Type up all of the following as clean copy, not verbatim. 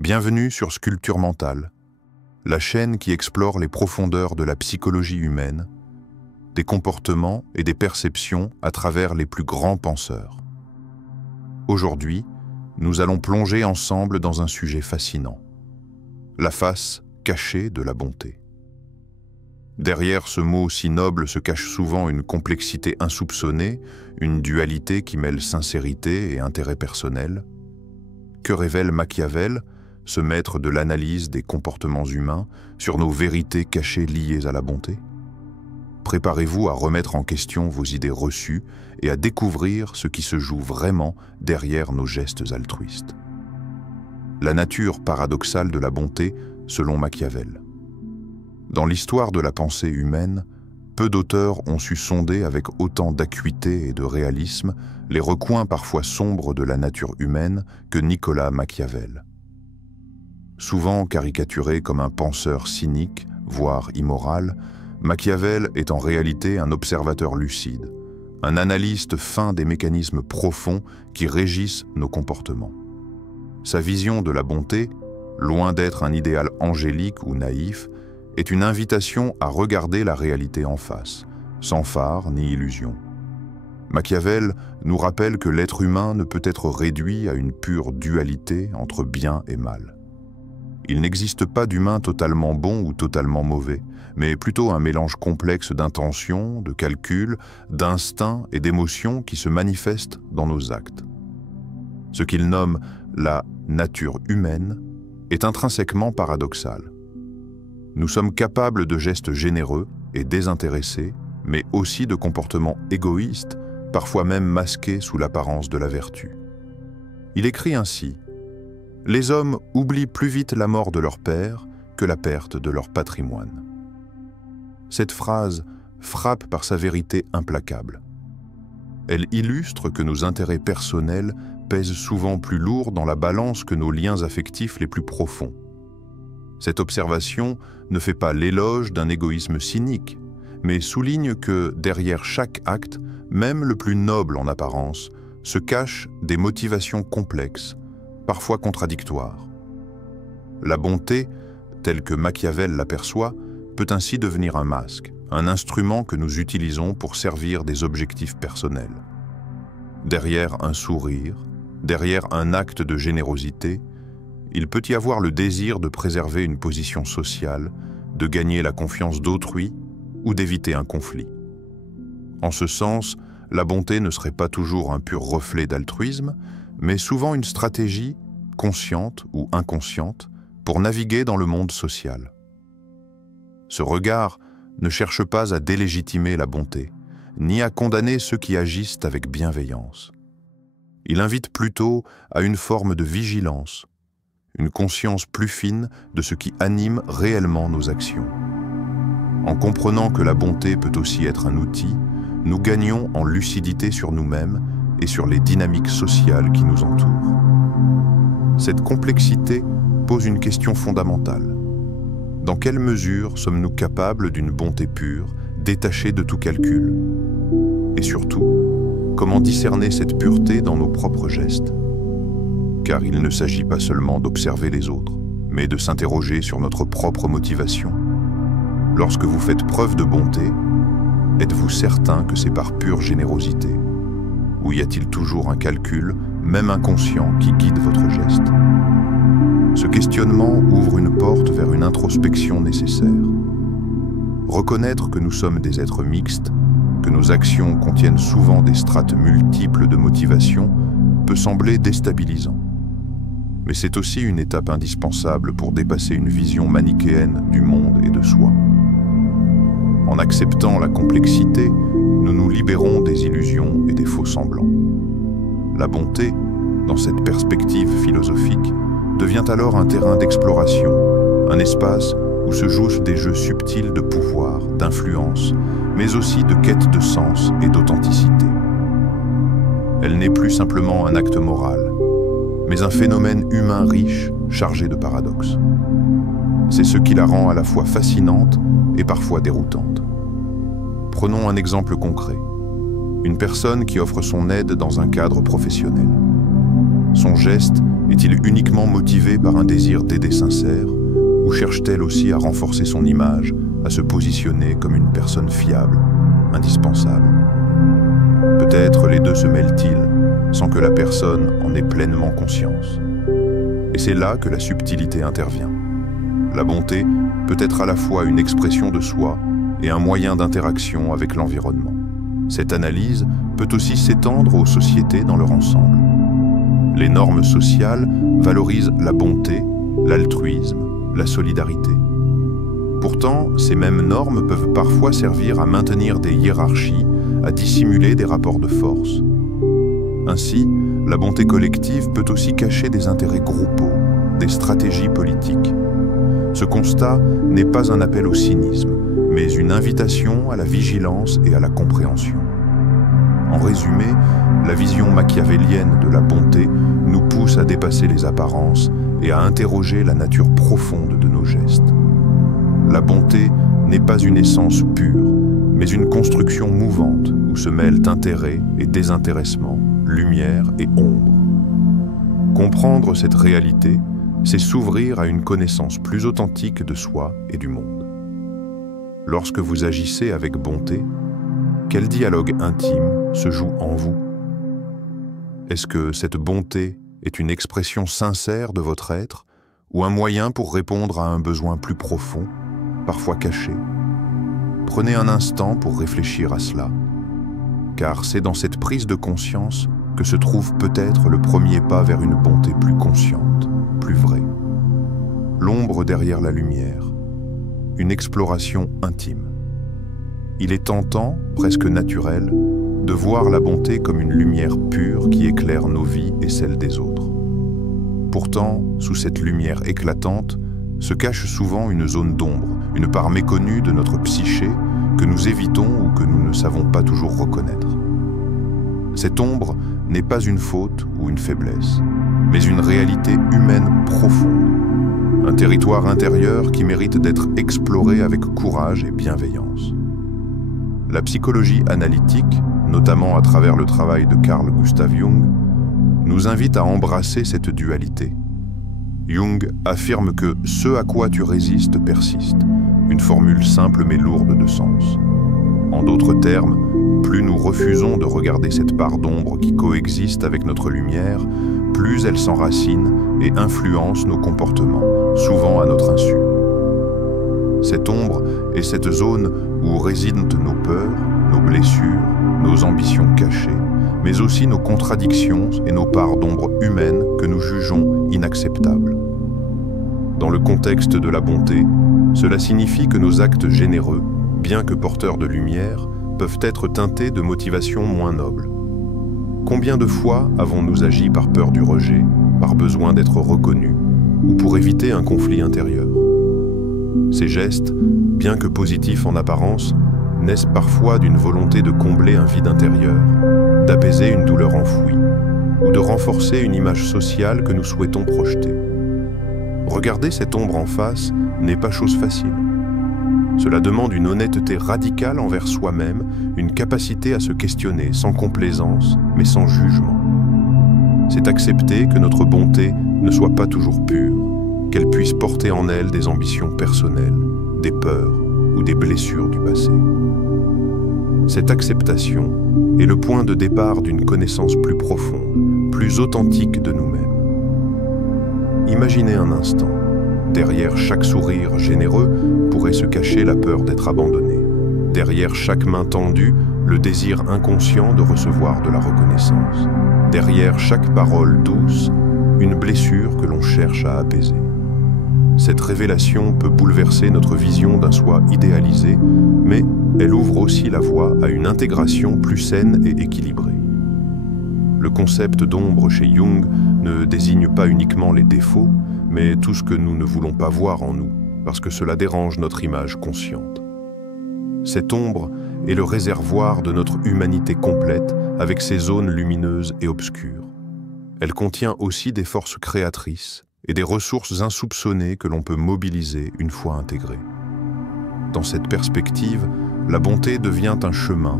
Bienvenue sur Sculpture Mentale, la chaîne qui explore les profondeurs de la psychologie humaine, des comportements et des perceptions à travers les plus grands penseurs. Aujourd'hui, nous allons plonger ensemble dans un sujet fascinant, la face cachée de la bonté. Derrière ce mot si noble se cache souvent une complexité insoupçonnée, une dualité qui mêle sincérité et intérêt personnel. Que révèle Machiavel, ce maître de l'analyse des comportements humains, sur nos vérités cachées liées à la bonté? Préparez-vous à remettre en question vos idées reçues et à découvrir ce qui se joue vraiment derrière nos gestes altruistes. La nature paradoxale de la bonté selon Machiavel. Dans l'histoire de la pensée humaine, peu d'auteurs ont su sonder avec autant d'acuité et de réalisme les recoins parfois sombres de la nature humaine que Nicolas Machiavel. Souvent caricaturé comme un penseur cynique, voire immoral, Machiavel est en réalité un observateur lucide, un analyste fin des mécanismes profonds qui régissent nos comportements. Sa vision de la bonté, loin d'être un idéal angélique ou naïf, est une invitation à regarder la réalité en face, sans phare ni illusion. Machiavel nous rappelle que l'être humain ne peut être réduit à une pure dualité entre bien et mal. Il n'existe pas d'humain totalement bon ou totalement mauvais, mais plutôt un mélange complexe d'intentions, de calculs, d'instincts et d'émotions qui se manifestent dans nos actes. Ce qu'il nomme la nature humaine est intrinsèquement paradoxal. Nous sommes capables de gestes généreux et désintéressés, mais aussi de comportements égoïstes, parfois même masqués sous l'apparence de la vertu. Il écrit ainsi: « Les hommes oublient plus vite la mort de leur père que la perte de leur patrimoine. » Cette phrase frappe par sa vérité implacable. Elle illustre que nos intérêts personnels pèsent souvent plus lourd dans la balance que nos liens affectifs les plus profonds. Cette observation ne fait pas l'éloge d'un égoïsme cynique, mais souligne que derrière chaque acte, même le plus noble en apparence, se cachent des motivations complexes, parfois contradictoires. La bonté, telle que Machiavel l'aperçoit, peut ainsi devenir un masque, un instrument que nous utilisons pour servir des objectifs personnels. Derrière un sourire, derrière un acte de générosité, il peut y avoir le désir de préserver une position sociale, de gagner la confiance d'autrui ou d'éviter un conflit. En ce sens, la bonté ne serait pas toujours un pur reflet d'altruisme, mais souvent une stratégie, consciente ou inconsciente, pour naviguer dans le monde social. Ce regard ne cherche pas à délégitimer la bonté, ni à condamner ceux qui agissent avec bienveillance. Il invite plutôt à une forme de vigilance, une conscience plus fine de ce qui anime réellement nos actions. En comprenant que la bonté peut aussi être un outil, nous gagnons en lucidité sur nous-mêmes et sur les dynamiques sociales qui nous entourent. Cette complexité pose une question fondamentale. Dans quelle mesure sommes-nous capables d'une bonté pure, détachée de tout calcul? Et surtout, comment discerner cette pureté dans nos propres gestes? Car il ne s'agit pas seulement d'observer les autres, mais de s'interroger sur notre propre motivation. Lorsque vous faites preuve de bonté, êtes-vous certain que c'est par pure générosité? Ou y a-t-il toujours un calcul, même inconscient, qui guide votre geste? Ce questionnement ouvre une porte vers une introspection nécessaire. Reconnaître que nous sommes des êtres mixtes, que nos actions contiennent souvent des strates multiples de motivation, peut sembler déstabilisant. Mais c'est aussi une étape indispensable pour dépasser une vision manichéenne du monde et de soi. En acceptant la complexité, nous nous libérons des illusions et des faux semblants. La bonté, dans cette perspective philosophique, devient alors un terrain d'exploration, un espace où se jouent des jeux subtils de pouvoir, d'influence, mais aussi de quête de sens et d'authenticité. Elle n'est plus simplement un acte moral, mais un phénomène humain riche, chargé de paradoxes. C'est ce qui la rend à la fois fascinante et parfois déroutante. Prenons un exemple concret. Une personne qui offre son aide dans un cadre professionnel. Son geste Est-il uniquement motivé par un désir d'aider sincère, ou cherche-t-elle aussi à renforcer son image, à se positionner comme une personne fiable, indispensable? Peut-être les deux se mêlent-ils, sans que la personne en ait pleinement conscience. Et c'est là que la subtilité intervient. La bonté peut être à la fois une expression de soi et un moyen d'interaction avec l'environnement. Cette analyse peut aussi s'étendre aux sociétés dans leur ensemble. Les normes sociales valorisent la bonté, l'altruisme, la solidarité. Pourtant, ces mêmes normes peuvent parfois servir à maintenir des hiérarchies, à dissimuler des rapports de force. Ainsi, la bonté collective peut aussi cacher des intérêts groupaux, des stratégies politiques. Ce constat n'est pas un appel au cynisme, mais une invitation à la vigilance et à la compréhension. En résumé, la vision machiavélienne de la bonté nous pousse à dépasser les apparences et à interroger la nature profonde de nos gestes. La bonté n'est pas une essence pure, mais une construction mouvante où se mêlent intérêt et désintéressement, lumière et ombre. Comprendre cette réalité, c'est s'ouvrir à une connaissance plus authentique de soi et du monde. Lorsque vous agissez avec bonté, quel dialogue intime se joue en vous? Est-ce que cette bonté est une expression sincère de votre être ou un moyen pour répondre à un besoin plus profond, parfois caché? Prenez un instant pour réfléchir à cela, car c'est dans cette prise de conscience que se trouve peut-être le premier pas vers une bonté plus consciente, plus vraie. L'ombre derrière la lumière, une exploration intime. Il est tentant, presque naturel, de voir la bonté comme une lumière pure qui éclaire nos vies et celles des autres. Pourtant, sous cette lumière éclatante, se cache souvent une zone d'ombre, une part méconnue de notre psyché que nous évitons ou que nous ne savons pas toujours reconnaître. Cette ombre n'est pas une faute ou une faiblesse, mais une réalité humaine profonde, un territoire intérieur qui mérite d'être exploré avec courage et bienveillance. La psychologie analytique, notamment à travers le travail de Carl Gustav Jung, nous invite à embrasser cette dualité. Jung affirme que « ce à quoi tu résistes persiste », une formule simple mais lourde de sens. En d'autres termes, plus nous refusons de regarder cette part d'ombre qui coexiste avec notre lumière, plus elle s'enracine et influence nos comportements, souvent à notre insu. Cette ombre est cette zone où résident nos peurs, nos blessures, nos ambitions cachées, mais aussi nos contradictions et nos parts d'ombre humaines que nous jugeons inacceptables. Dans le contexte de la bonté, cela signifie que nos actes généreux, bien que porteurs de lumière, peuvent être teintés de motivations moins nobles. Combien de fois avons-nous agi par peur du rejet, par besoin d'être reconnus, ou pour éviter un conflit intérieur? Ces gestes, bien que positifs en apparence, naissent parfois d'une volonté de combler un vide intérieur, d'apaiser une douleur enfouie, ou de renforcer une image sociale que nous souhaitons projeter. Regarder cette ombre en face n'est pas chose facile. Cela demande une honnêteté radicale envers soi-même, une capacité à se questionner sans complaisance, mais sans jugement. C'est accepter que notre bonté ne soit pas toujours pure, qu'elle puisse porter en elle des ambitions personnelles, des peurs ou des blessures du passé. Cette acceptation est le point de départ d'une connaissance plus profonde, plus authentique de nous-mêmes. Imaginez un instant, derrière chaque sourire généreux pourrait se cacher la peur d'être abandonné. Derrière chaque main tendue, le désir inconscient de recevoir de la reconnaissance. Derrière chaque parole douce, une blessure que l'on cherche à apaiser. Cette révélation peut bouleverser notre vision d'un soi idéalisé, mais elle ouvre aussi la voie à une intégration plus saine et équilibrée. Le concept d'ombre chez Jung ne désigne pas uniquement les défauts, mais tout ce que nous ne voulons pas voir en nous, parce que cela dérange notre image consciente. Cette ombre est le réservoir de notre humanité complète, avec ses zones lumineuses et obscures. Elle contient aussi des forces créatrices et des ressources insoupçonnées que l'on peut mobiliser une fois intégrées. Dans cette perspective, la bonté devient un chemin,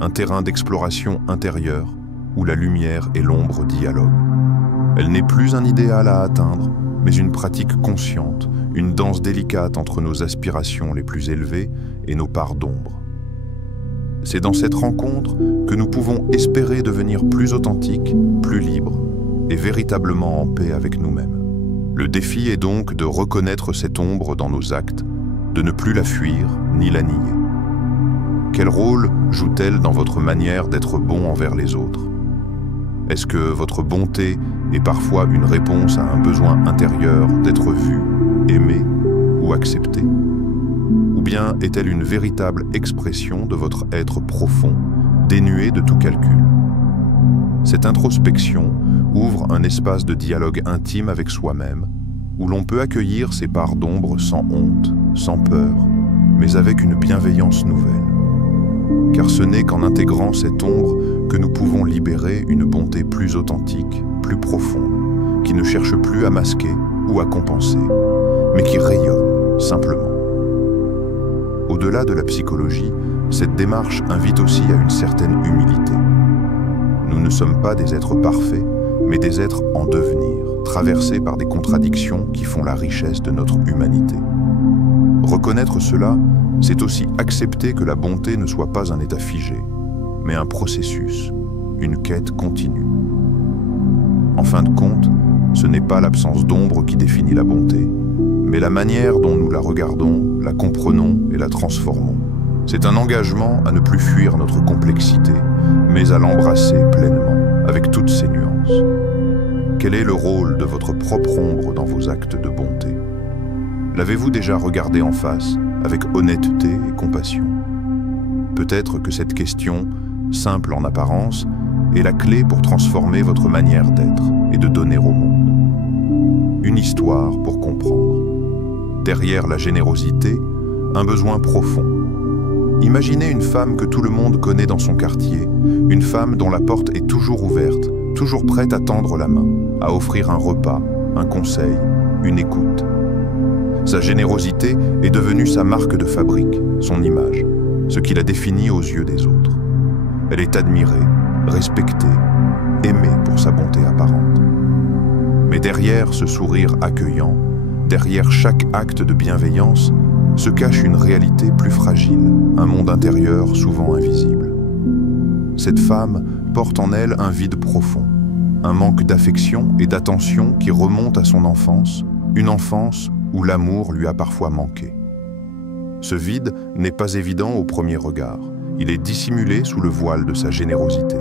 un terrain d'exploration intérieure où la lumière et l'ombre dialoguent. Elle n'est plus un idéal à atteindre, mais une pratique consciente, une danse délicate entre nos aspirations les plus élevées et nos parts d'ombre. C'est dans cette rencontre que nous pouvons espérer devenir plus authentiques, plus libres et véritablement en paix avec nous-mêmes. Le défi est donc de reconnaître cette ombre dans nos actes, de ne plus la fuir ni la nier. Quel rôle joue-t-elle dans votre manière d'être bon envers les autres? Est-ce que votre bonté est parfois une réponse à un besoin intérieur d'être vu, aimé ou accepté? Ou bien est-elle une véritable expression de votre être profond, dénué de tout calcul? Cette introspection ouvre un espace de dialogue intime avec soi-même, où l'on peut accueillir ses parts d'ombre sans honte, sans peur, mais avec une bienveillance nouvelle. Car ce n'est qu'en intégrant cette ombre que nous pouvons libérer une bonté plus authentique, plus profonde, qui ne cherche plus à masquer ou à compenser, mais qui rayonne simplement. Au-delà de la psychologie, cette démarche invite aussi à une certaine humilité. Nous ne sommes pas des êtres parfaits, mais des êtres en devenir, traversés par des contradictions qui font la richesse de notre humanité. Reconnaître cela, c'est aussi accepter que la bonté ne soit pas un état figé, mais un processus, une quête continue. En fin de compte, ce n'est pas l'absence d'ombre qui définit la bonté, mais la manière dont nous la regardons, la comprenons et la transformons. C'est un engagement à ne plus fuir notre complexité, mais à l'embrasser pleinement, avec toutes ses nuances. Quel est le rôle de votre propre ombre dans vos actes de bonté? L'avez-vous déjà regardé en face, avec honnêteté et compassion? Peut-être que cette question, simple en apparence, est la clé pour transformer votre manière d'être et de donner au monde. Une histoire pour comprendre. Derrière la générosité, un besoin profond. Imaginez une femme que tout le monde connaît dans son quartier, une femme dont la porte est toujours ouverte, toujours prête à tendre la main, à offrir un repas, un conseil, une écoute. Sa générosité est devenue sa marque de fabrique, son image, ce qui la définit aux yeux des autres. Elle est admirée, respectée, aimée pour sa bonté apparente. Mais derrière ce sourire accueillant, derrière chaque acte de bienveillance, se cache une réalité plus fragile, un monde intérieur souvent invisible. Cette femme porte en elle un vide profond, un manque d'affection et d'attention qui remonte à son enfance, une enfance où l'amour lui a parfois manqué. Ce vide n'est pas évident au premier regard, il est dissimulé sous le voile de sa générosité.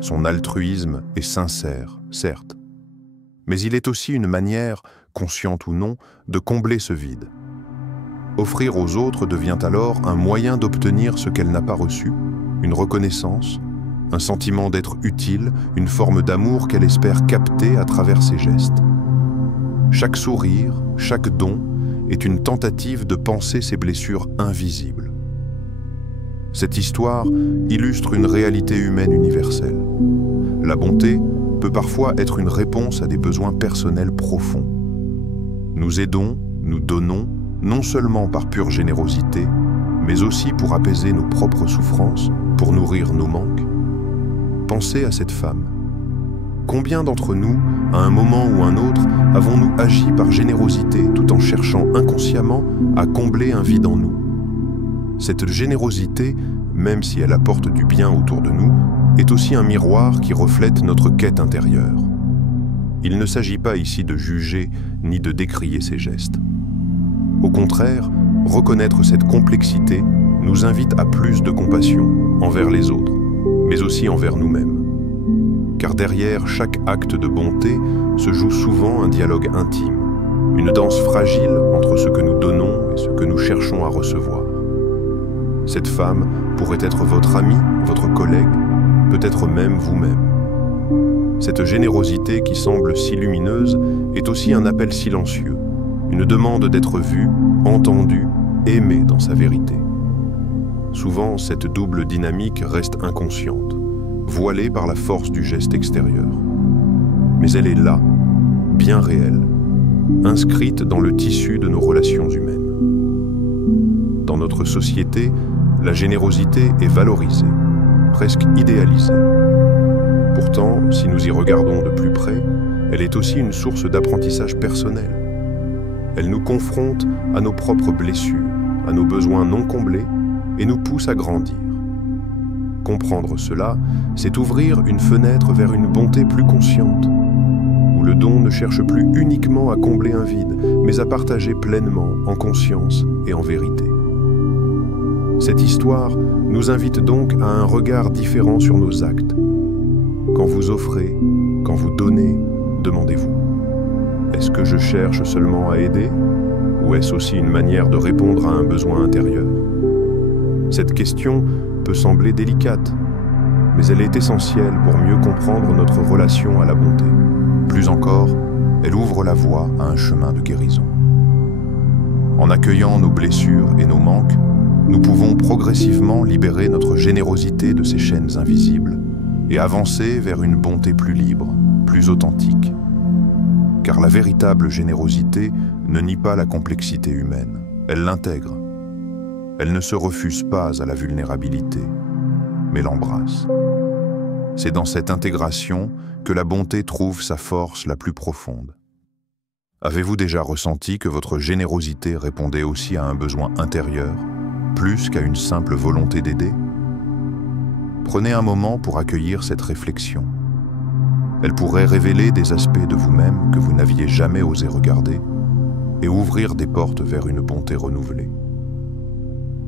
Son altruisme est sincère, certes, mais il est aussi une manière, consciente ou non, de combler ce vide. Offrir aux autres devient alors un moyen d'obtenir ce qu'elle n'a pas reçu, une reconnaissance, un sentiment d'être utile, une forme d'amour qu'elle espère capter à travers ses gestes. Chaque sourire, chaque don est une tentative de panser ses blessures invisibles. Cette histoire illustre une réalité humaine universelle. La bonté peut parfois être une réponse à des besoins personnels profonds. Nous aidons, nous donnons, non seulement par pure générosité, mais aussi pour apaiser nos propres souffrances, pour nourrir nos manques. Pensez à cette femme. Combien d'entre nous, à un moment ou un autre, avons-nous agi par générosité tout en cherchant inconsciemment à combler un vide en nous? Cette générosité, même si elle apporte du bien autour de nous, est aussi un miroir qui reflète notre quête intérieure. Il ne s'agit pas ici de juger ni de décrier ces gestes. Au contraire, reconnaître cette complexité nous invite à plus de compassion envers les autres, mais aussi envers nous-mêmes. Car derrière chaque acte de bonté se joue souvent un dialogue intime, une danse fragile entre ce que nous donnons et ce que nous cherchons à recevoir. Cette femme pourrait être votre amie, votre collègue, peut-être même vous-même. Cette générosité qui semble si lumineuse est aussi un appel silencieux, une demande d'être vue, entendue, aimée dans sa vérité. Souvent, cette double dynamique reste inconsciente, voilée par la force du geste extérieur. Mais elle est là, bien réelle, inscrite dans le tissu de nos relations humaines. Dans notre société, la générosité est valorisée, presque idéalisée. Pourtant, si nous y regardons de plus près, elle est aussi une source d'apprentissage personnel. Elle nous confronte à nos propres blessures, à nos besoins non comblés et nous pousse à grandir. Comprendre cela, c'est ouvrir une fenêtre vers une bonté plus consciente, où le don ne cherche plus uniquement à combler un vide, mais à partager pleinement, en conscience et en vérité. Cette histoire nous invite donc à un regard différent sur nos actes. Quand vous offrez, quand vous donnez, demandez-vous: est-ce que je cherche seulement à aider, ou est-ce aussi une manière de répondre à un besoin intérieur? Cette question peut sembler délicate, mais elle est essentielle pour mieux comprendre notre relation à la bonté. Plus encore, elle ouvre la voie à un chemin de guérison. En accueillant nos blessures et nos manques, nous pouvons progressivement libérer notre générosité de ces chaînes invisibles et avancer vers une bonté plus libre, plus authentique. Car la véritable générosité ne nie pas la complexité humaine, elle l'intègre. Elle ne se refuse pas à la vulnérabilité, mais l'embrasse. C'est dans cette intégration que la bonté trouve sa force la plus profonde. Avez-vous déjà ressenti que votre générosité répondait aussi à un besoin intérieur, plus qu'à une simple volonté d'aider? Prenez un moment pour accueillir cette réflexion. Elle pourrait révéler des aspects de vous-même que vous n'aviez jamais osé regarder et ouvrir des portes vers une bonté renouvelée.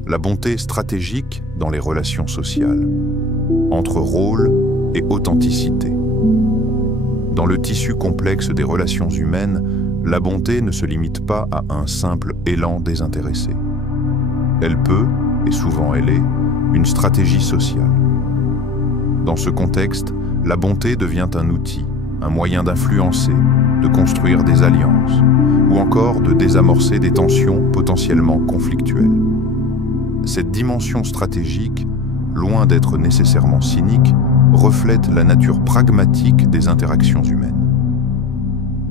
La bonté stratégique dans les relations sociales, entre rôle et authenticité. Dans le tissu complexe des relations humaines, la bonté ne se limite pas à un simple élan désintéressé. Elle peut, et souvent elle est, une stratégie sociale. Dans ce contexte, la bonté devient un outil, un moyen d'influencer, de construire des alliances, ou encore de désamorcer des tensions potentiellement conflictuelles. Cette dimension stratégique, loin d'être nécessairement cynique, reflète la nature pragmatique des interactions humaines.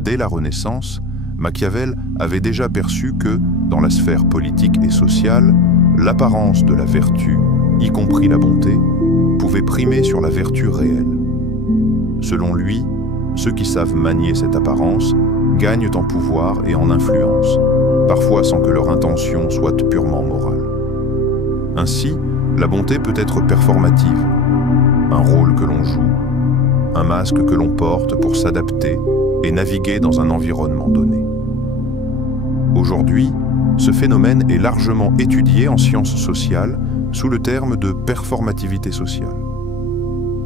Dès la Renaissance, Machiavel avait déjà perçu que, dans la sphère politique et sociale, l'apparence de la vertu, y compris la bonté, pouvait primer sur la vertu réelle. Selon lui, ceux qui savent manier cette apparence gagnent en pouvoir et en influence, parfois sans que leur intention soit purement morale. Ainsi, la bonté peut être performative, un rôle que l'on joue, un masque que l'on porte pour s'adapter et naviguer dans un environnement donné. Aujourd'hui, ce phénomène est largement étudié en sciences sociales sous le terme de performativité sociale.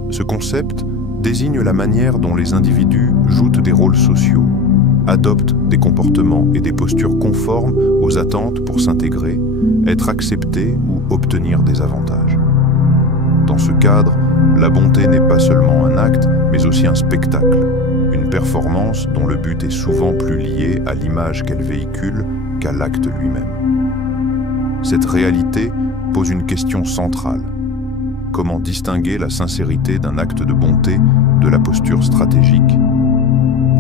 Ce concept désigne la manière dont les individus jouent des rôles sociaux, adoptent des comportements et des postures conformes aux attentes pour s'intégrer, être acceptés ou obtenir des avantages. Dans ce cadre, la bonté n'est pas seulement un acte, mais aussi un spectacle, une performance dont le but est souvent plus lié à l'image qu'elle véhicule qu'à l'acte lui-même. Cette réalité pose une question centrale. Comment distinguer la sincérité d'un acte de bonté de la posture stratégique?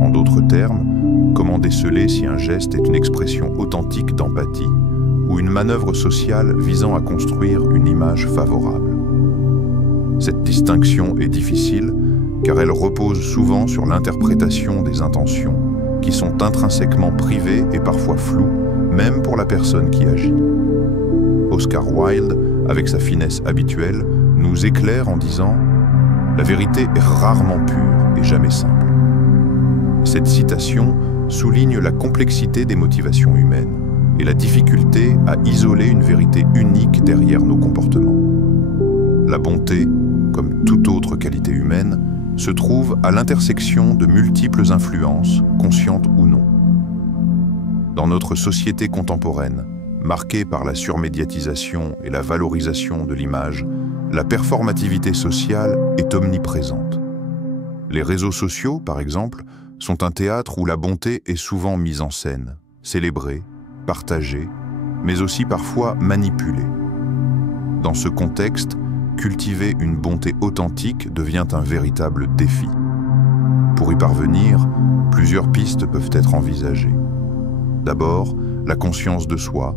En d'autres termes, comment déceler si un geste est une expression authentique d'empathie ou une manœuvre sociale visant à construire une image favorable? Cette distinction est difficile car elle repose souvent sur l'interprétation des intentions qui sont intrinsèquement privées et parfois floues, même pour la personne qui agit. Oscar Wilde, avec sa finesse habituelle, nous éclaire en disant « La vérité est rarement pure et jamais simple ». Cette citation souligne la complexité des motivations humaines et la difficulté à isoler une vérité unique derrière nos comportements. La bonté, comme toute autre qualité humaine, se trouve à l'intersection de multiples influences, conscientes ou non. Dans notre société contemporaine, marquée par la surmédiatisation et la valorisation de l'image, la performativité sociale est omniprésente. Les réseaux sociaux, par exemple, sont un théâtre où la bonté est souvent mise en scène, célébrée, partagée, mais aussi parfois manipulée. Dans ce contexte, cultiver une bonté authentique devient un véritable défi. Pour y parvenir, plusieurs pistes peuvent être envisagées. D'abord, la conscience de soi,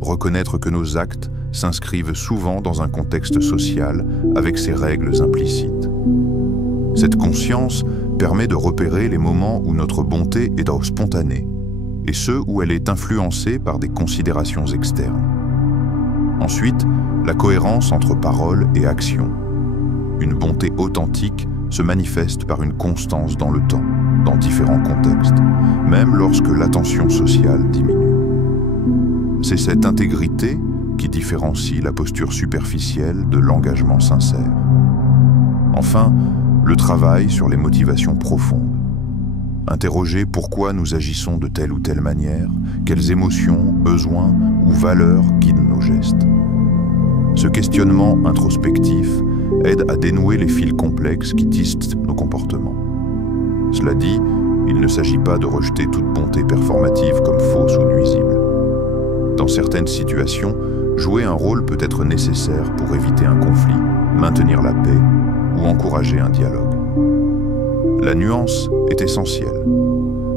reconnaître que nos actes s'inscrivent souvent dans un contexte social avec ses règles implicites. Cette conscience permet de repérer les moments où notre bonté est spontanée et ceux où elle est influencée par des considérations externes. Ensuite, la cohérence entre parole et action. Une bonté authentique se manifeste par une constance dans le temps, dans différents contextes, même lorsque l'attention sociale diminue. C'est cette intégrité qui différencie la posture superficielle de l'engagement sincère. Enfin, le travail sur les motivations profondes. Interroger pourquoi nous agissons de telle ou telle manière, quelles émotions, besoins ou valeurs guident nos gestes. Ce questionnement introspectif aide à dénouer les fils complexes qui tissent nos comportements. Cela dit, il ne s'agit pas de rejeter toute bonté performative comme fausse ou nuisible. Dans certaines situations, jouer un rôle peut être nécessaire pour éviter un conflit, maintenir la paix ou encourager un dialogue. La nuance est essentielle.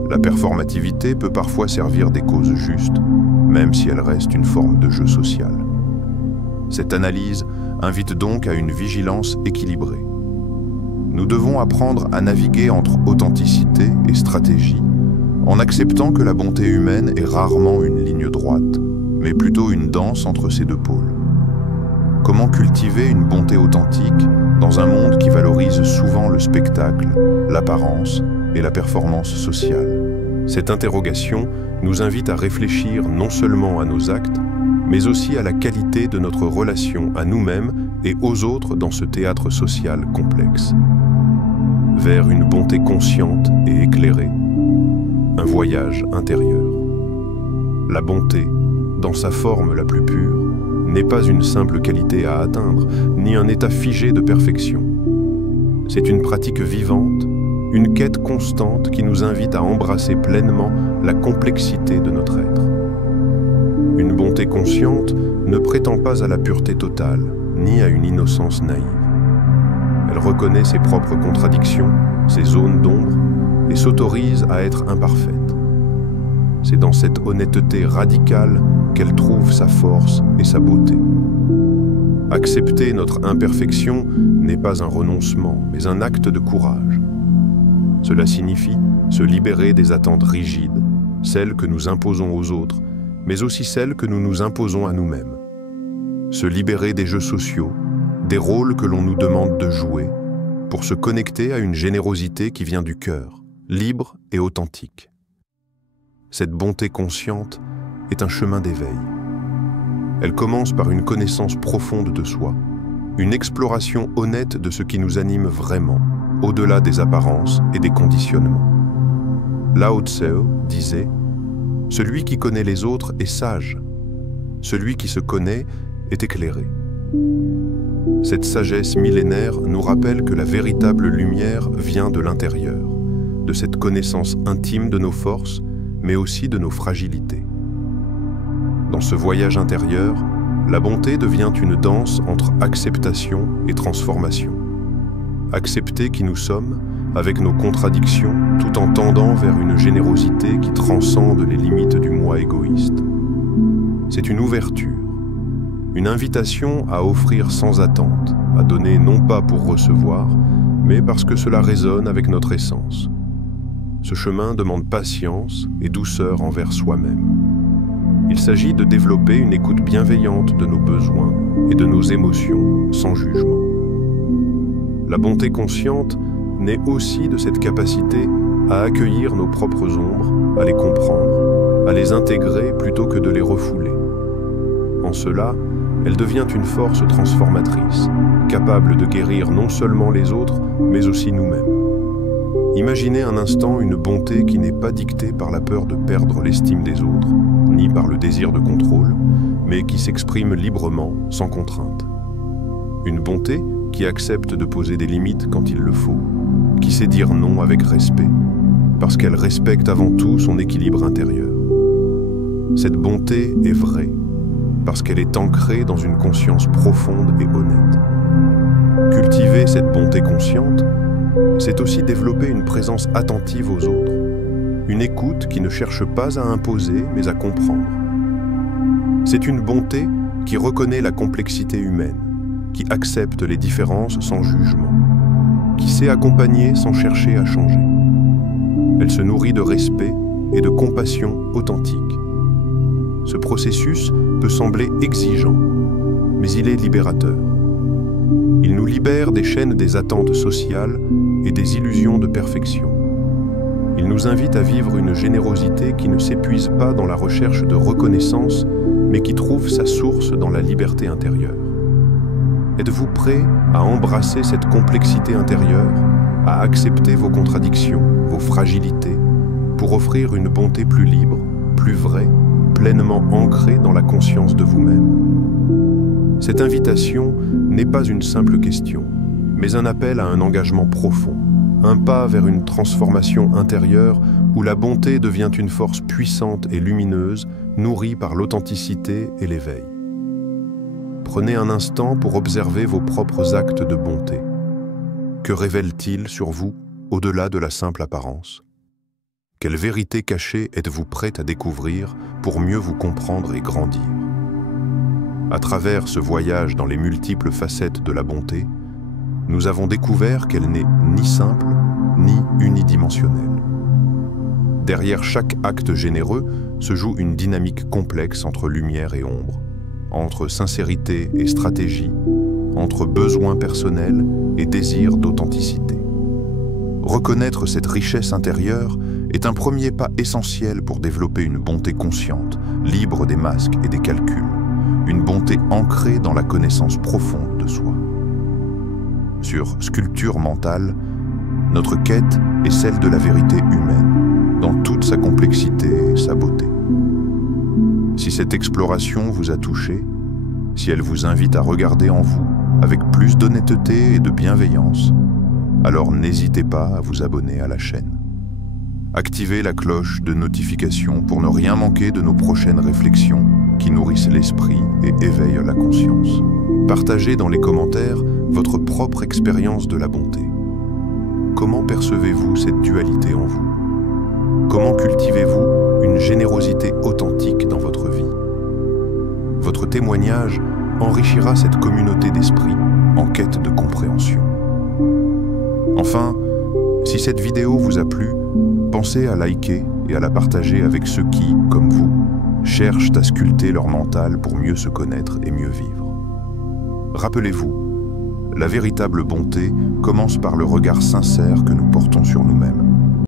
La performativité peut parfois servir des causes justes, même si elle reste une forme de jeu social. Cette analyse invite donc à une vigilance équilibrée. Nous devons apprendre à naviguer entre authenticité et stratégie, en acceptant que la bonté humaine est rarement une ligne droite, mais plutôt une danse entre ces deux pôles. Comment cultiver une bonté authentique dans un monde qui valorise souvent le spectacle, l'apparence et la performance sociale? Cette interrogation nous invite à réfléchir non seulement à nos actes, mais aussi à la qualité de notre relation à nous-mêmes et aux autres dans ce théâtre social complexe. Vers une bonté consciente et éclairée, un voyage intérieur. La bonté, dans sa forme la plus pure, n'est pas une simple qualité à atteindre, ni un état figé de perfection. C'est une pratique vivante, une quête constante qui nous invite à embrasser pleinement la complexité de notre être. Une bonté consciente ne prétend pas à la pureté totale, ni à une innocence naïve. Elle reconnaît ses propres contradictions, ses zones d'ombre, et s'autorise à être imparfaite. C'est dans cette honnêteté radicale qu'elle trouve sa force et sa beauté. Accepter notre imperfection n'est pas un renoncement, mais un acte de courage. Cela signifie se libérer des attentes rigides, celles que nous imposons aux autres, mais aussi celles que nous nous imposons à nous-mêmes. Se libérer des jeux sociaux, des rôles que l'on nous demande de jouer, pour se connecter à une générosité qui vient du cœur, libre et authentique. Cette bonté consciente est un chemin d'éveil. Elle commence par une connaissance profonde de soi, une exploration honnête de ce qui nous anime vraiment, au-delà des apparences et des conditionnements. Lao Tse disait « Celui qui connaît les autres est sage, celui qui se connaît est éclairé ». Cette sagesse millénaire nous rappelle que la véritable lumière vient de l'intérieur, de cette connaissance intime de nos forces, mais aussi de nos fragilités. Dans ce voyage intérieur, la bonté devient une danse entre acceptation et transformation. Accepter qui nous sommes, avec nos contradictions, tout en tendant vers une générosité qui transcende les limites du moi égoïste. C'est une ouverture, une invitation à offrir sans attente, à donner non pas pour recevoir, mais parce que cela résonne avec notre essence. Ce chemin demande patience et douceur envers soi-même. Il s'agit de développer une écoute bienveillante de nos besoins et de nos émotions sans jugement. La bonté consciente naît aussi de cette capacité à accueillir nos propres ombres, à les comprendre, à les intégrer plutôt que de les refouler. En cela, elle devient une force transformatrice, capable de guérir non seulement les autres, mais aussi nous-mêmes. Imaginez un instant une bonté qui n'est pas dictée par la peur de perdre l'estime des autres, ni par le désir de contrôle, mais qui s'exprime librement, sans contrainte. Une bonté qui accepte de poser des limites quand il le faut, qui sait dire non avec respect, parce qu'elle respecte avant tout son équilibre intérieur. Cette bonté est vraie, parce qu'elle est ancrée dans une conscience profonde et honnête. Cultiver cette bonté consciente, c'est aussi développer une présence attentive aux autres, une écoute qui ne cherche pas à imposer, mais à comprendre. C'est une bonté qui reconnaît la complexité humaine, qui accepte les différences sans jugement, qui qui sait accompagner sans chercher à changer. Elle se nourrit de respect et de compassion authentique. Ce processus peut sembler exigeant, mais il est libérateur. Il nous libère des chaînes des attentes sociales et des illusions de perfection. Il nous invite à vivre une générosité qui ne s'épuise pas dans la recherche de reconnaissance, mais qui trouve sa source dans la liberté intérieure. Êtes-vous prêt à embrasser cette complexité intérieure, à accepter vos contradictions, vos fragilités, pour offrir une bonté plus libre, plus vraie, pleinement ancrée dans la conscience de vous-même? Cette invitation n'est pas une simple question, mais un appel à un engagement profond, un pas vers une transformation intérieure où la bonté devient une force puissante et lumineuse, nourrie par l'authenticité et l'éveil. Prenez un instant pour observer vos propres actes de bonté. Que révèlent-ils sur vous, au-delà de la simple apparence? Quelle vérité cachée êtes-vous prêt à découvrir pour mieux vous comprendre et grandir? À travers ce voyage dans les multiples facettes de la bonté, nous avons découvert qu'elle n'est ni simple, ni unidimensionnelle. Derrière chaque acte généreux se joue une dynamique complexe entre lumière et ombre, entre sincérité et stratégie, entre besoins personnels et désir d'authenticité. Reconnaître cette richesse intérieure est un premier pas essentiel pour développer une bonté consciente, libre des masques et des calculs, une bonté ancrée dans la connaissance profonde de soi. Sur Sculpture mentale, notre quête est celle de la vérité humaine, dans toute sa complexité et sa beauté. Si cette exploration vous a touché, si elle vous invite à regarder en vous avec plus d'honnêteté et de bienveillance, alors n'hésitez pas à vous abonner à la chaîne. Activez la cloche de notification pour ne rien manquer de nos prochaines réflexions qui nourrissent l'esprit et éveillent la conscience. Partagez dans les commentaires votre propre expérience de la bonté. Comment percevez-vous cette dualité en vous? Comment cultivez-vous une générosité authentique dans votre vie? Votre témoignage enrichira cette communauté d'esprit en quête de compréhension. Enfin, si cette vidéo vous a plu, pensez à liker et à la partager avec ceux qui, comme vous, cherchent à sculpter leur mental pour mieux se connaître et mieux vivre. Rappelez-vous, la véritable bonté commence par le regard sincère que nous portons sur nous-mêmes.